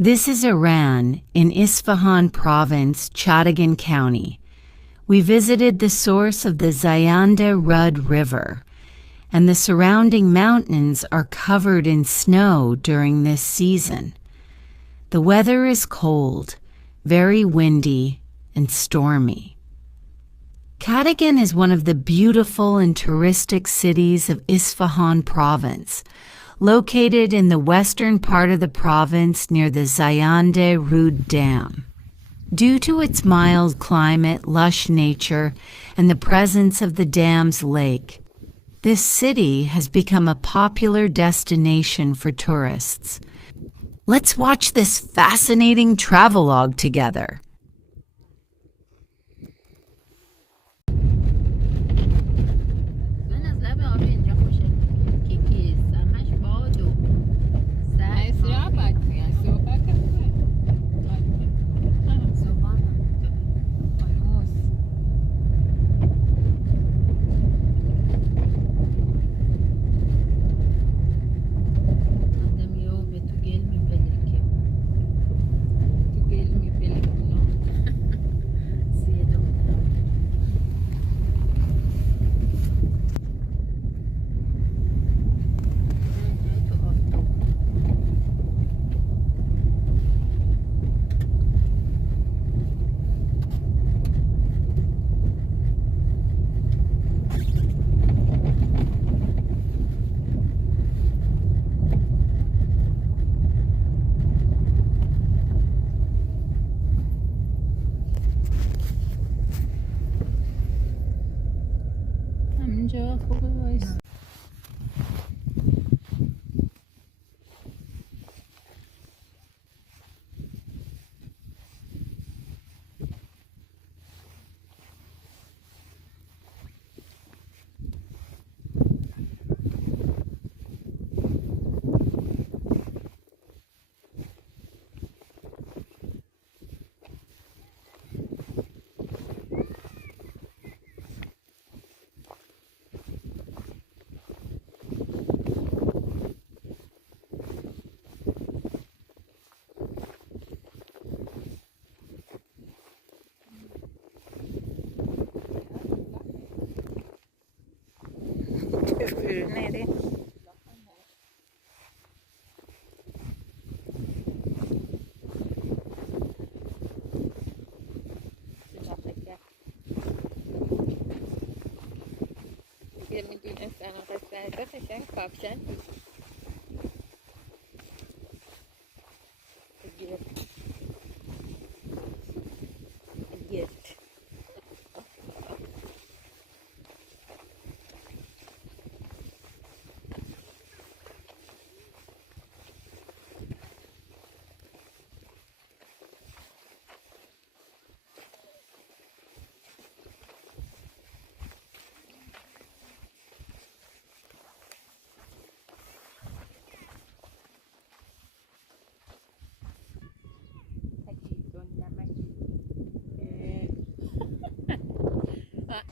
This is Iran, in Isfahan province, Chadegan County. We visited the source of the Zayanda Rud River, and the surrounding mountains are covered in snow during this season. The weather is cold, very windy, and stormy. Chadegan is one of the beautiful and touristic cities of Isfahan province, located in the western part of the province near the Zayanda Rud Dam. Due to its mild climate, lush nature, and the presence of the dam's lake, this city has become a popular destination for tourists. Let's watch this fascinating travelogue together. اینجا خوبه وایس. Nere? دیگه میدونستن قصه تا قشنگ کاپشن گرد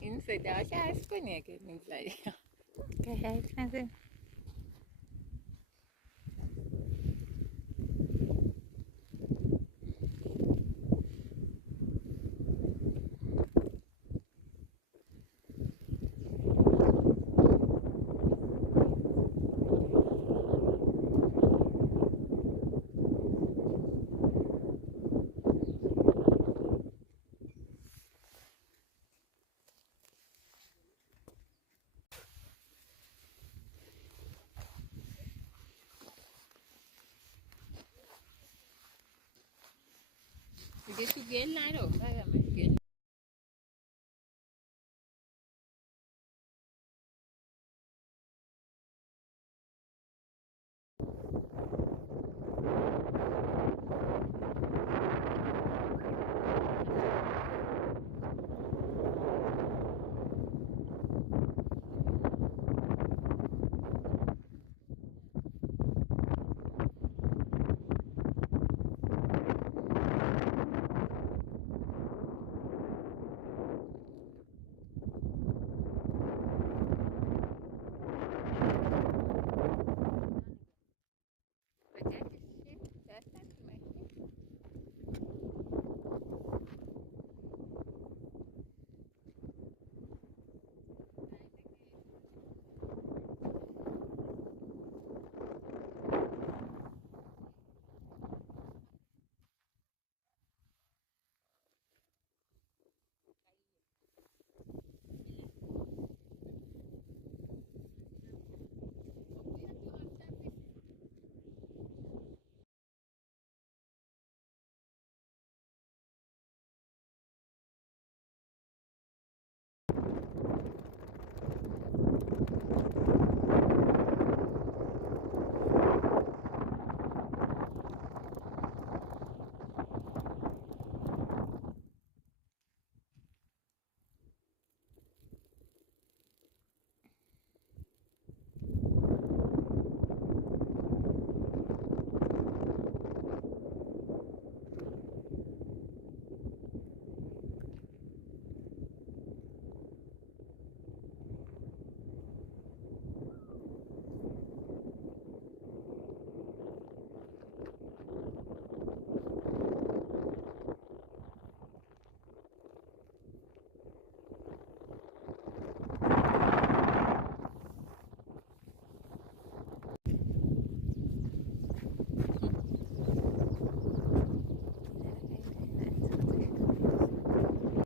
این صداش هست کنی اگه میگذاری که حیف نزد دیگه تو گل نرو